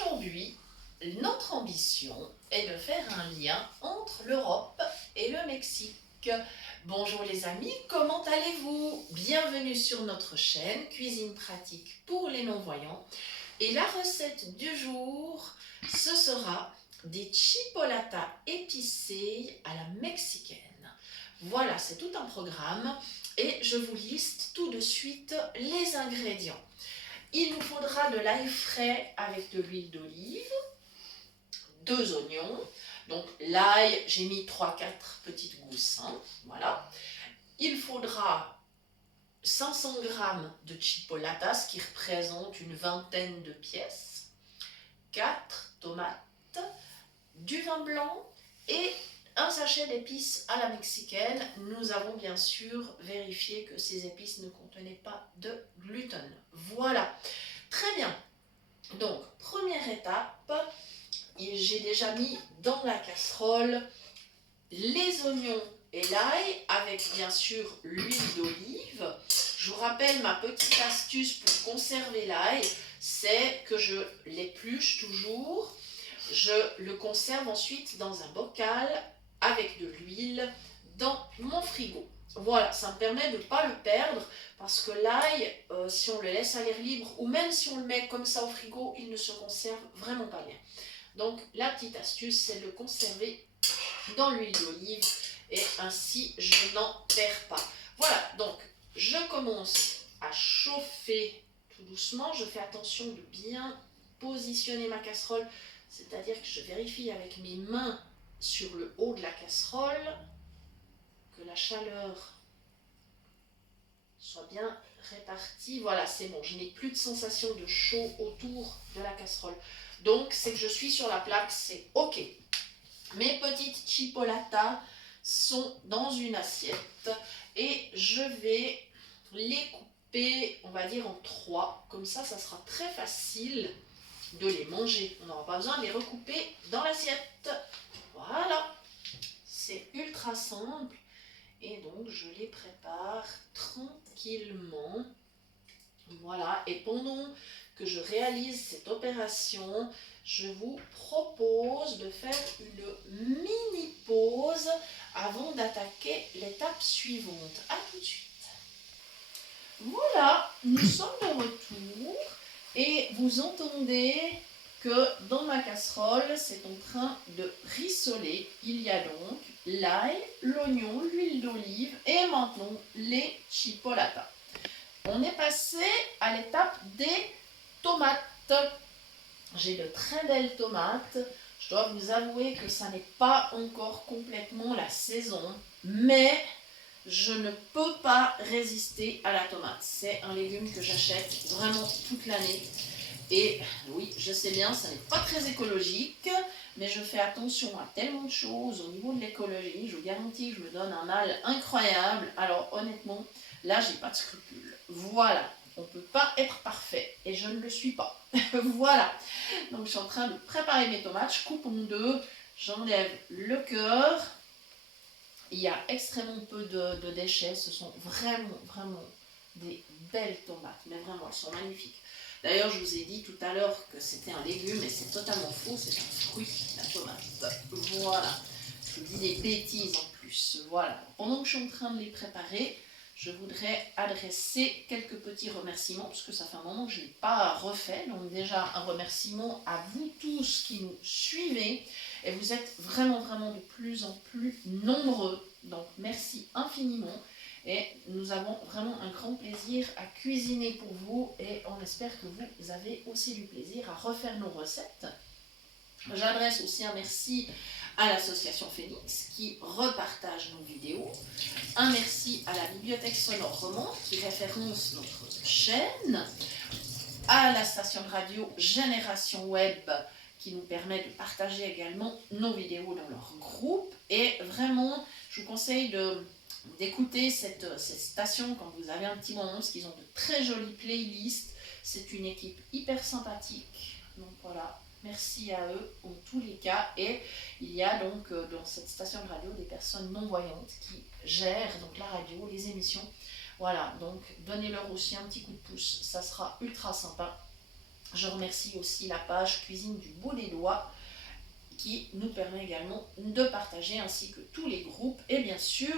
Aujourd'hui, notre ambition est de faire un lien entre l'Europe et le Mexique. Bonjour les amis, comment allez-vous? Bienvenue sur notre chaîne Cuisine pratique pour les non-voyants. Et la recette du jour, ce sera des chipolatas épicés à la mexicaine. Voilà, c'est tout un programme et je vous liste tout de suite les ingrédients. Il nous faudra de l'ail frais avec de l'huile d'olive, 2 oignons. Donc l'ail, j'ai mis 3-4 petites goussins, voilà. Il faudra 500 g de chipolatas, ce qui représente une vingtaine de pièces, 4 tomates, du vin blanc et un sachet d'épices à la mexicaine. Nous avons bien sûr vérifié que ces épices ne contenaient pas de gluten. Voilà, très bien. Donc, première étape, j'ai déjà mis dans la casserole les oignons et l'ail avec bien sûr l'huile d'olive. Je vous rappelle ma petite astuce pour conserver l'ail, c'est que je l'épluche toujours. Je le conserve ensuite dans un bocal avec de l'huile dans mon frigo. Voilà, ça me permet de ne pas le perdre parce que l'ail, si on le laisse à l'air libre ou même si on le met comme ça au frigo, il ne se conserve vraiment pas bien. Donc la petite astuce, c'est de le conserver dans l'huile d'olive et ainsi je n'en perds pas. Voilà, donc je commence à chauffer tout doucement. Je fais attention de bien positionner ma casserole, c'est-à-dire que je vérifie avec mes mains sur le haut de la casserole que la chaleur soit bien répartie. Voilà, c'est bon, je n'ai plus de sensation de chaud autour de la casserole. Donc, c'est que je suis sur la plaque, c'est OK. Mes petites chipolatas sont dans une assiette et je vais les couper, on va dire en 3. Comme ça sera très facile de les manger. On n'aura pas besoin de les recouper dans l'assiette. Voilà, c'est ultra simple. Et donc, je les prépare tranquillement. Voilà, et pendant que je réalise cette opération, je vous propose de faire une mini pause avant d'attaquer l'étape suivante. A tout de suite. Voilà, nous sommes de retour et vous entendez que dans ma casserole, c'est en train de rissoler. Il y a donc l'ail, l'oignon, l'huile d'olive et maintenant les chipolatas. On est passé à l'étape des tomates. J'ai de très belles tomates. Je dois vous avouer que ça n'est pas encore complètement la saison, mais je ne peux pas résister à la tomate. C'est un légume que j'achète vraiment toute l'année. Et oui, je sais bien, ça n'est pas très écologique, mais je fais attention à tellement de choses au niveau de l'écologie. Je vous garantis que je me donne un mal incroyable. Alors honnêtement, là, j'ai pas de scrupules. Voilà, on ne peut pas être parfait et je ne le suis pas. Voilà, donc je suis en train de préparer mes tomates. Je coupe en 2, j'enlève le cœur. Il y a extrêmement peu de déchets. Ce sont vraiment des belles tomates, mais vraiment, elles sont magnifiques. D'ailleurs, je vous ai dit tout à l'heure que c'était un légume, mais c'est totalement faux, c'est un fruit, la tomate. Voilà, je vous dis des bêtises en plus. Voilà, pendant que je suis en train de les préparer, je voudrais adresser quelques petits remerciements, parce que ça fait un moment que je ne l'ai pas refait. Donc déjà, un remerciement à vous tous qui nous suivez, et vous êtes vraiment de plus en plus nombreux. Donc merci infiniment. Et nous avons vraiment un grand plaisir à cuisiner pour vous et on espère que vous avez aussi du plaisir à refaire nos recettes. J'adresse aussi un merci à l'association Phoenix qui repartage nos vidéos. Un merci à la Bibliothèque Sonore Romande qui référence notre chaîne. À la station de radio Génération Web qui nous permet de partager également nos vidéos dans leur groupe. Et vraiment, je vous conseille d'écouter cette station quand vous avez un petit moment, parce qu'ils ont de très jolies playlists. C'est une équipe hyper sympathique. Donc voilà, merci à eux en tous les cas. Et il y a donc dans cette station de radio des personnes non-voyantes qui gèrent donc la radio, les émissions. Voilà, donc donnez-leur aussi un petit coup de pouce, ça sera ultra sympa. Je remercie aussi la page Cuisine du bout des doigts qui nous permet également de partager, ainsi que tous les groupes et bien sûr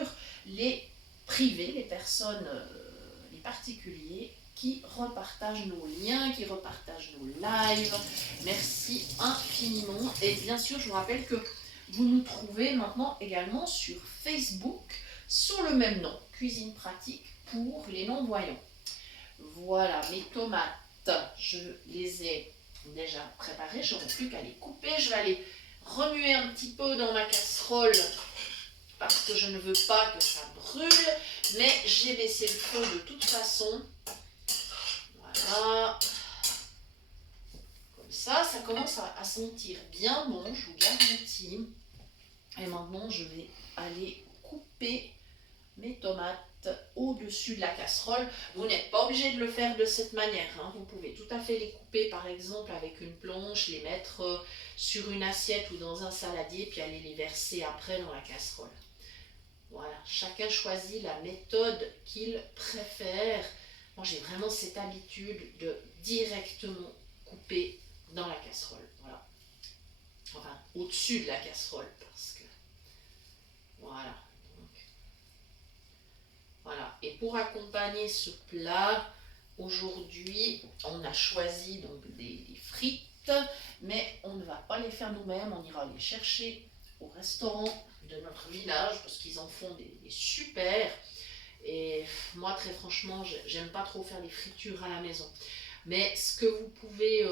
les privés, les personnes, les particuliers qui repartagent nos liens, qui repartagent nos lives. Merci infiniment. Et bien sûr, je vous rappelle que vous nous trouvez maintenant également sur Facebook sous le même nom, Cuisine Pratique pour les non-voyants. Voilà, mes tomates, je les ai déjà préparées, je n'aurai plus qu'à les couper. Je vais aller remuer un petit peu dans ma casserole parce que je ne veux pas que ça brûle, mais j'ai baissé le feu de toute façon. Voilà. Comme ça commence à sentir bien bon, je vous garantis. Et maintenant, je vais aller couper mes tomates au-dessus de la casserole. Vous n'êtes pas obligé de le faire de cette manière, hein. Vous pouvez tout à fait les couper par exemple avec une planche, les mettre sur une assiette ou dans un saladier, puis aller les verser après dans la casserole. Voilà, chacun choisit la méthode qu'il préfère. Moi j'ai vraiment cette habitude de directement couper dans la casserole. Voilà. Enfin, au-dessus de la casserole, parce que voilà. Voilà, et pour accompagner ce plat, aujourd'hui, on a choisi donc des frites, mais on ne va pas les faire nous-mêmes, on ira les chercher au restaurant de notre village, parce qu'ils en font des super. Et moi, très franchement, j'aime pas trop faire des fritures à la maison. Mais ce que vous pouvez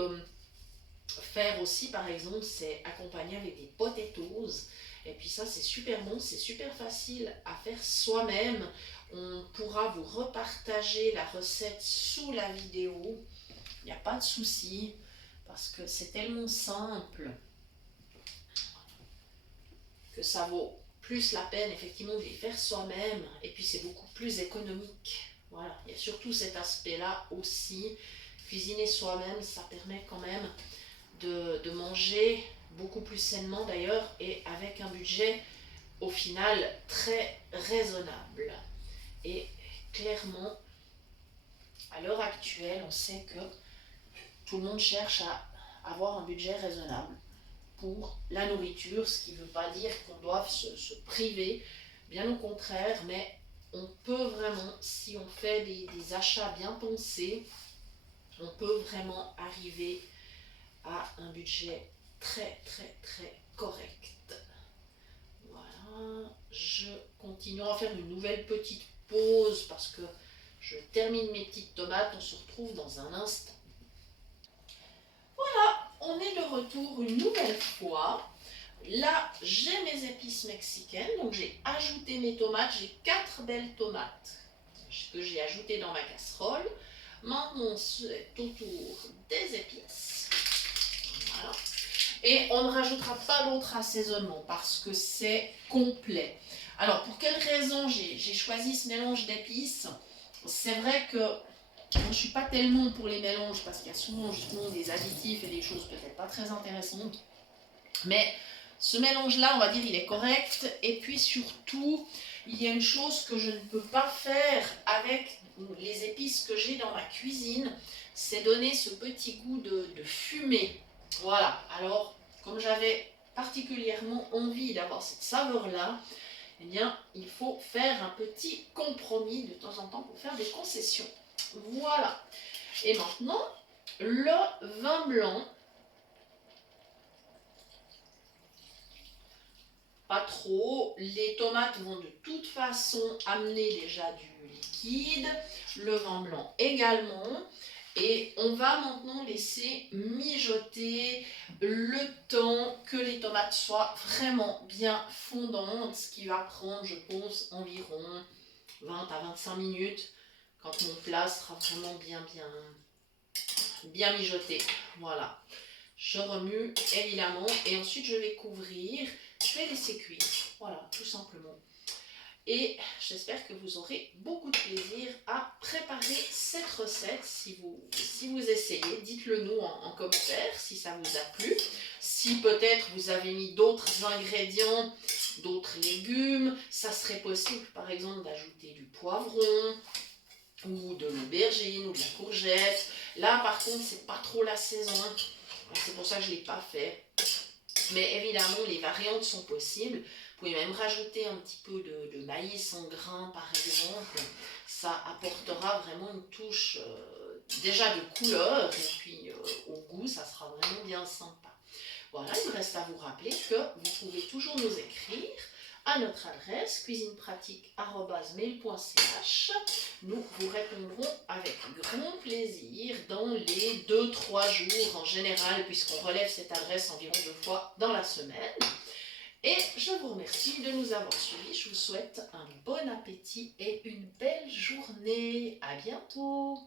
faire aussi, par exemple, c'est accompagner avec des potatoes. Et puis ça, c'est super bon, c'est super facile à faire soi-même. On pourra vous repartager la recette sous la vidéo. Il n'y a pas de souci, parce que c'est tellement simple que ça vaut plus la peine, effectivement, de les faire soi-même. Et puis, c'est beaucoup plus économique. Voilà, il y a surtout cet aspect-là aussi. Cuisiner soi-même, ça permet quand même de manger beaucoup plus sainement d'ailleurs, et avec un budget au final très raisonnable. Et clairement, à l'heure actuelle, on sait que tout le monde cherche à avoir un budget raisonnable pour la nourriture, ce qui ne veut pas dire qu'on doit se priver, bien au contraire, mais on peut vraiment, si on fait des achats bien pensés, on peut vraiment arriver à un budget très correct. Voilà, je continue à faire une nouvelle petite pause parce que je termine mes petites tomates, on se retrouve dans un instant. Voilà, on est de retour une nouvelle fois. Là, j'ai mes épices mexicaines, donc j'ai ajouté mes tomates, j'ai 4 belles tomates que j'ai ajoutées dans ma casserole. Maintenant, c'est au tour des épices. Voilà. Et on ne rajoutera pas d'autres assaisonnements parce que c'est complet. Alors, pour quelle raison j'ai choisi ce mélange d'épices? C'est vrai que je ne suis pas tellement pour les mélanges parce qu'il y a souvent justement des additifs et des choses peut-être pas très intéressantes. Mais ce mélange-là, on va dire, il est correct. Et puis surtout, il y a une chose que je ne peux pas faire avec les épices que j'ai dans ma cuisine, c'est donner ce petit goût de fumée. Voilà, alors comme j'avais particulièrement envie d'avoir cette saveur-là, eh bien, il faut faire un petit compromis de temps en temps pour faire des concessions. Voilà. Et maintenant, le vin blanc. Pas trop. Les tomates vont de toute façon amener déjà du liquide. Le vin blanc également. Et on va maintenant laisser mijoter le temps que les tomates soient vraiment bien fondantes, ce qui va prendre, je pense, environ 20 à 25 minutes quand mon plat sera vraiment bien mijoté. Voilà. Je remue évidemment et ensuite je vais couvrir, je vais laisser cuire. Voilà, tout simplement. Et j'espère que vous aurez beaucoup de plaisir à préparer cette recette. Si vous essayez, dites-le nous en commentaire si ça vous a plu. Si peut-être vous avez mis d'autres ingrédients, d'autres légumes, ça serait possible par exemple d'ajouter du poivron, ou de l'aubergine ou de la courgette. Là par contre c'est pas trop la saison, c'est pour ça que je ne l'ai pas fait. Mais évidemment les variantes sont possibles. Vous pouvez même rajouter un petit peu de maïs en grains par exemple. Ça apportera vraiment une touche déjà de couleur et puis au goût ça sera vraiment bien sympa. Voilà, il me reste à vous rappeler que vous pouvez toujours nous écrire à notre adresse cuisinepratique@mail.ch. Nous vous répondrons avec grand plaisir dans les 2-3 jours en général, puisqu'on relève cette adresse environ 2 fois dans la semaine. Et je vous remercie de nous avoir suivis. Je vous souhaite un bon appétit et une belle journée. À bientôt.